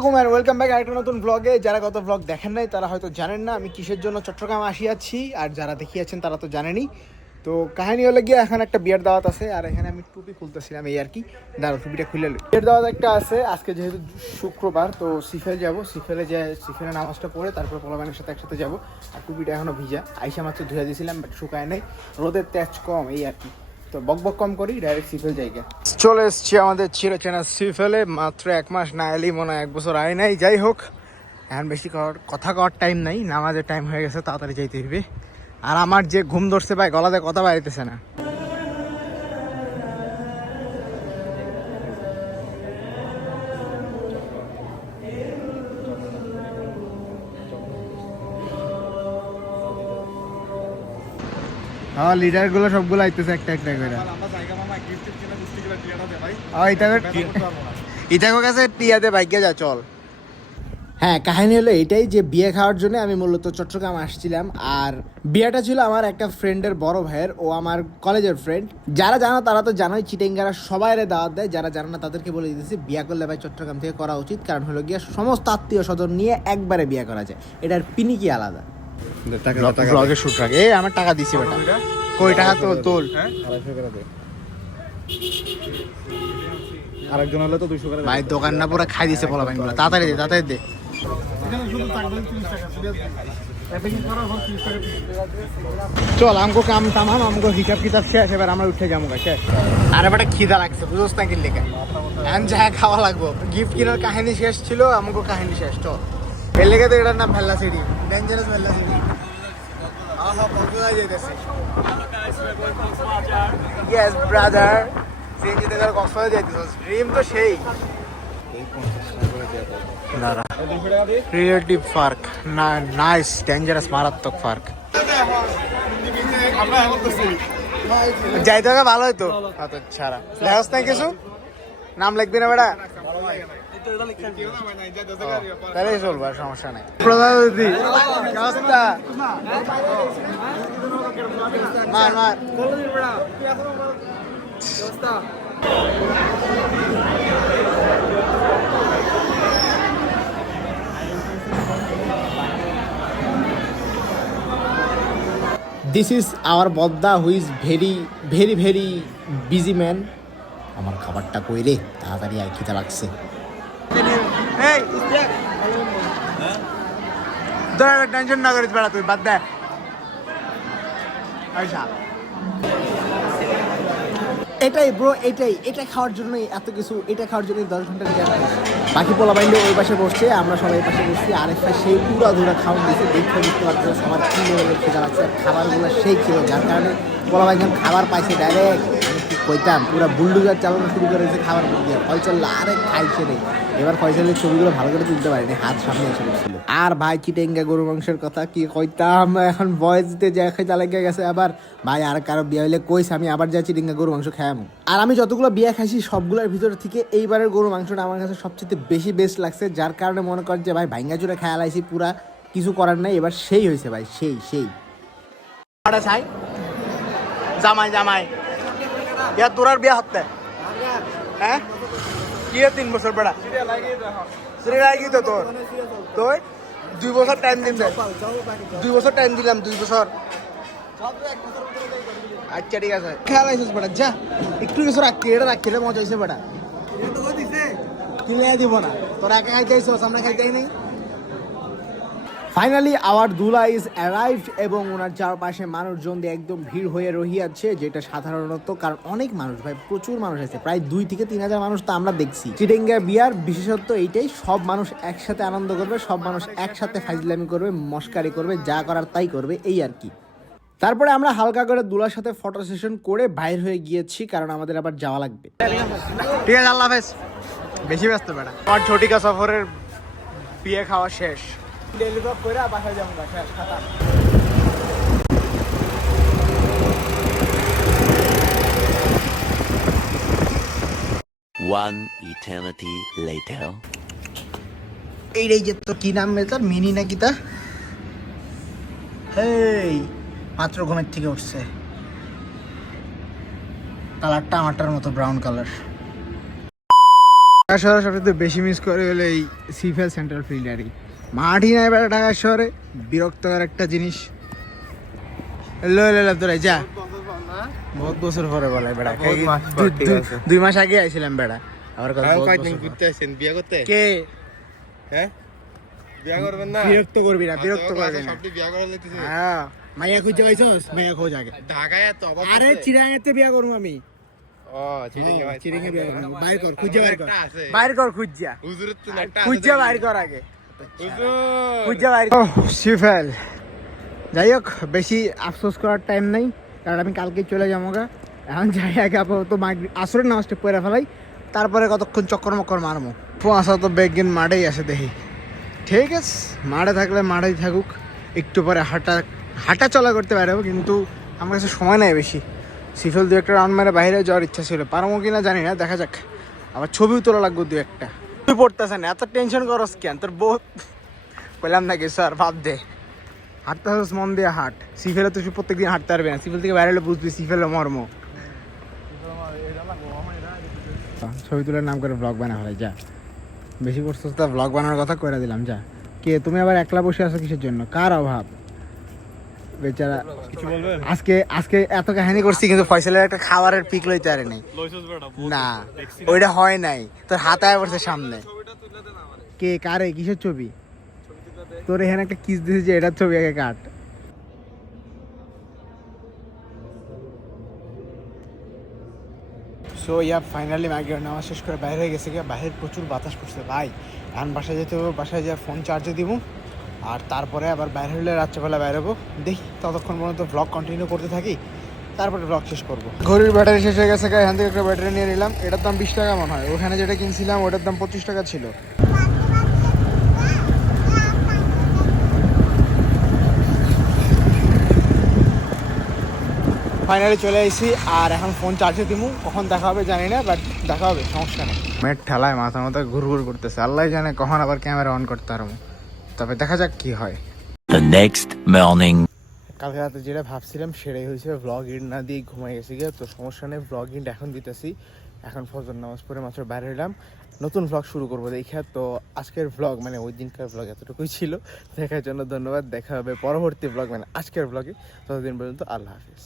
আলাইকুম and welcome back আরেকটা নতুন ব্লগে যারা গত ব্লগ দেখেন নাই, তারা হয়তো জানেন না, আমি কিসের জন্য চট্টগ্রাম আসিয়াছি আর যারা দেখিয়েছেন তারা তো জানেনই। তো কাহিনী হলে গিয়ে, এখন একটা বিয়ের দাওয়াত আছে, আর এখানে আমি টুপি খুলতেছিলাম, এই আর কি। দাঁড়ো টুপিটা খুলে বিয়ের দাওয়াত একটা আছে, আজকে যেহেতু শুক্রবার, তো সিফেল যাব, সিফেলে যে, সিফেলে নামাজটা পড়ে, তারপর পোলাবানের সাথে একসাথে যাব। আর টুপিটা এখনও ভিজা, আইসা মাত্র ধুয়ে দিয়েছিলাম বাট শুকায় নাই। রোদের তেজ কম, এই আর কি। তো বক বক কম করি ডাইরেক্ট সিফেল জায়গা। চলে এসছি আমাদের চিরচেনা সিফেলে মাত্র এক মাস না এলেই মনে হয় এক বছর আয় নাই। যাই হোক, এখন বেশি কথা কওয়ার টাইম নাই, নামাজের টাইম হয়ে গেছে, তাড়াতাড়ি যাইতে হইবে। আর আমার যে ঘুম ধরছে ভাই, গলাতে কথা বাড়িতেছে না। হ্যাঁ লিডারগুলো সবগুলো আইতেছে একটা একটা করে। ইতাকো কাছে টিয়াতে বাইকে যা চল। হ্যাঁ কাহিনী হলো এটাই যে বিয়ে খাওয়ার জন্য আমি মূলত চট্টগ্রাম আসছিলাম। আর বিয়েটা ছিল আমার একটা ফ্রেন্ডের বড় ভাইয়ের ও আমার কলেজের ফ্রেন্ড যারা জানো তারা তো জানোই চিটেঙ্গারা সবাই দাওয়াত দেয়। যারা জানো না তাদেরকে বলে দিতেছি বিয়ে করলে ভাই চট্টগ্রাম থেকে করা উচিত। কারণ হলো গিয়ে সমস্ত আত্মীয় স্বজন নিয়ে একবারে বিয়ে করা যায়। এটার পিনিকি আলাদা। ব্লগে শুট রাখে। এই আমার টাকা দিছি বেটা। কই টাকা তোল তোল আরেকজন হলে তো দুইশো করে ভাই দোকান না পুরো খাই দিছে বলা বাইনগুলো তাড়াতাড়ি দে তাড়াতাড়ি দে। চল আমগো কাম তামাম আমগো হিসাব কিতাব শেষ এবার আমরা উঠে যাব শেষ। আর এবার খিদা লাগছে বুঝোস না কিনলে এখন যা খাওয়া লাগবো। গিফট কেনার কাহিনী শেষ ছিল আমগো কাহিনী শেষ চল। এর লেগে তো এটার নাম ভেল্লা সিটি ডেঞ্জারাস ভেল্লা সিটি ইয়েস ব্রাদার সিএনজি থেকে কক্সবাজার যাইতেছিস ড্রিম তো সেই। রিলেটিভ পার্ক না নাইস ডেঞ্জারাস মারাত্মক পার্ক যাইতে হবে ভালো হইতো। আচ্ছা ছাড়া। লেখাস নাই কিছু নাম লিখবি না বেটা? তাহলে চলবো আর সমস্যা নাই। প্রধানমন্ত্রী অবস্থা মার মার। This is our বদ্দা who is very very very busy man আমার খাবারটা কই রে তাড়াতাড়ি আর খিদা লাগছে। টেনশন না করিস বেড়া তুই বাদ দে এটাই ব্রো এটাই। এটা খাওয়ার জন্যই এত কিছু, এটা খাওয়ার জন্যই দশ ঘণ্টা রিজার্ভ বাকি পোলা বাইন্ডে ওই পাশে বসছে, আমরা সবাই এই পাশে বসছি। পাশে সেই পুরা ধুরা খাওয়ান দিয়েছে দেখতে বুঝতে পারছে সবার কি লেভেলের খেতে লাগছে, আর খাবারগুলো সেই ছিল যার কারণে পোলা বাইন খাবার পাইছে ডাইরেক্ট কইতাম, পুরা বুল্ডুজার চালানো শুরু করেছে খাবার দিয়ে। ফয়সল আরে খাইছে রে। এবার ফয়সলের ছবিগুলো ভালো করে তুলতে পারিনি, হাত সামনে এসে গেছিল আর ভাই, চিটেঙ্গা গরু মাংসের কথা কি কইতাম? এখন বয়স দিতে যা লেগে গেছে আবার। ভাই, আর কারও বিয়ে হইলে কইস, আমি আবার যা চিটেঙ্গা গরু মাংস খাইয়াম। আর আমি যতগুলো বিয়ে খাইছি, সবগুলোর ভিতর থেকে এইবারের গরু মাংসটা আমার কাছে সবচেয়ে বেশি বেস্ট লাগছে। যার কারণে মনে কর যে, ভাই ভাঙ্গা চুরে খেয়াল আইছি পুরা কিছু করার নাই। এবার সেই হয়েছে ভাই, সেই সেই। জামাই জামাই। ইয়া তোরার বিয়া হতে হ্যাঁ কি এর তিন বছর বেড়া সিরে লাগি তো তোর তুই দুই বছর টাইম দিন দে দুই বছর টাইম দিলাম দুই বছর আচ্ছা ঠিক আছে খেয়াল আইসিস বেটা যা একটু কিছু রাখি এটা রাখি মজা হয়েছে বেটা কিনে দিব না তোরা একা খাইতে আইসো আমরা খাইতে নাই ফাইনালি আওয়ার দুলা ইজ অ্যারাইভড এবং ওনার চারপাশে মানুষজন দিয়ে একদম ভিড় হয়ে রহিয়াছে, যেটা সাধারণত, কারণ অনেক মানুষ, ভাই, প্রচুর মানুষ আছে, প্রায় দুই থেকে তিন হাজার মানুষ তো আমরা দেখছি। চিটেঙ্গা বিয়ার বিশেষত্ব এইটাই, সব মানুষ একসাথে আনন্দ করবে, সব মানুষ একসাথে ফাইজলামি করবে, মস্কারি করবে, যা করার তাই করবে, এই আর কি। তারপরে আমরা হালকা করে দুলার সাথে ফটো সেশন করে বাইর হয়ে গিয়েছি, কারণ আমাদের আবার যাওয়া লাগবে। ঠিক আছে, আল্লাহ হাফেজ। বেশি ব্যস্ত বেড়া আমার ছোটিকা সফরের বিয়ে খাওয়া শেষ। করে বাসায় যাব শেষ খাতা One eternity later. এইটাই যে তোর কি নাম তোর মিনি নাকি তা? হেই মাত্র ঘুমের থেকে উঠছে। কালারটা আমারটার মতো ব্রাউন কালার শহরে সবচেয়ে বেশি মিস করে হলো এই সিফেল সেন্ট্রাল ফিল্ডারই মাঠই নাই বেড়া ঢাকা শহরে। বিরক্তকর একটা জিনিস। তোরা যা। বহুত বছর পরে বলে বেড়া। দুই- মাস আগে আইছিলাম বেড়া। আবার কথা। ঘুরতে আসছেন বিয়ে করতে? কে? হ্যাঁ? বিয়ে করবেন না? বিরক্ত করবি না বিরক্ত করবি করে লইতেছে হ্যাঁ মাইয়া খুঁজে পাইছস? মাইয়া খোঁজ আগে। ঢাকায় আরে? বিয়া করব আমি। ও চিটিং বিয়া করব। বাইর কর আমার খুঁজে বাইর কর। একটা আছে। বাইর কর খুঁজা হুজুরের তো খুঁজা বাইর কর আগে। সিফেল যাই হোক বেশি আফসোস করার টাইম নাই। কারণ আমি কালকে চলে যাব গা। এখন যাই আগে আপাতত আসরের নামাজটা পড়ে ফেলাই। তারপরে কতক্ষণ চক্কর মক্কর মারমো। আসা তো বেগিন মাঠেই আছে দেখি। ঠিক আছে মাঠে থাকলে মাঠেই থাকুক। একটু পরে হাঁটা হাঁটা চলা করতে পারব কিন্তু আমার কাছে সময় নেই বেশি। সিফেল দু একটা রাউন্ড মেরে বাইরে যাওয়ার ইচ্ছা ছিল। পারব কিনা জানি না দেখা যাক। আবার ছবিও তোলা লাগবে দু একটা। তুই পড়তেছে না, এত টেনশন করস কেন? তোর বউ বললাম নাকি, স্যার, ভাব দে। হাঁটতে মন দিয়ে হাঁট। সিফেলে তুই প্রত্যেকদিন হাঁটতে পারবি না। সিফেল থেকে বাইরে বুঝবি সিফেলের মর্ম। ছবি তোলার নাম করে ব্লগ বানা হয় যা। বেশি করছিস তা ব্লগ বানানোর কথা করে দিলাম, যা। কে, তুমি আবার একলা বসে আছো কিসের জন্য? কার অভাব? বেচারা আজকে আজকে এত কাহিনী করছি কিন্তু ফয়সালের একটা খাবারের পিক লইতে পারে নাই। না ওইটা হয় নাই। তোর হাত আয় পড়ছে সামনে। কে কারে কিসের ছবি? তোর এখানে একটা কিস দিয়েছে যে এটার ছবি আগে কাট। সো ইয়া ফাইনালি মাইগ্রেন নামাজ শেষ করে বাইরে হয়ে গেছে গিয়ে বাইরে প্রচুর বাতাস করছে। ভাই এখন বাসায় যেতে হবে বাসায় যা ফোন চার্জে দিব আর তারপরে আবার বাইরে হলে রাত্রেবেলা বেরোবো দেখি ততক্ষণ পর্যন্ত ব্লগ কন্টিনিউ করতে থাকি, তারপরে ব্লগ শেষ করব। ঘড়ির ব্যাটারি শেষ হয়ে গেছে এখান থেকে একটা ব্যাটারি নিয়ে নিলাম। এটার দাম বিশ টাকা মনে হয়। ওখানে যেটা কিনছিলাম, ওটার দাম পঁচিশ টাকা ছিল। ফাইনালি চলে এসেছি আর এখন ফোন চার্জে দিমু। কখন দেখা হবে জানি না বাট দেখা হবে, সমস্যা নেই। মেট ঠেলায় মাথা মাথা ঘুর ঘুর করতেছে। আল্লাহ জানে কখন আবার ক্যামেরা অন করতে পারব তবে দেখা যাক কি হয়। The next morning. কালকে রাতে যেটা ভাবছিলাম সেটাই হয়েছে ব্লগ ইন না দিয়ে ঘুমাই গেছি গিয়ে তো সমস্যা নেই ব্লগ ইন এখন দিতেছি। এখন ফজর নামাজ পড়ে মাত্র বাইরে এলাম। নতুন ব্লগ শুরু করব দেখে তো আজকের ব্লগ মানে ওই দিনকার ব্লগ এতটুকুই ছিল। দেখার জন্য ধন্যবাদ দেখা হবে পরবর্তী ব্লগ মানে আজকের ব্লগে ততদিন পর্যন্ত আল্লাহ হাফিজ।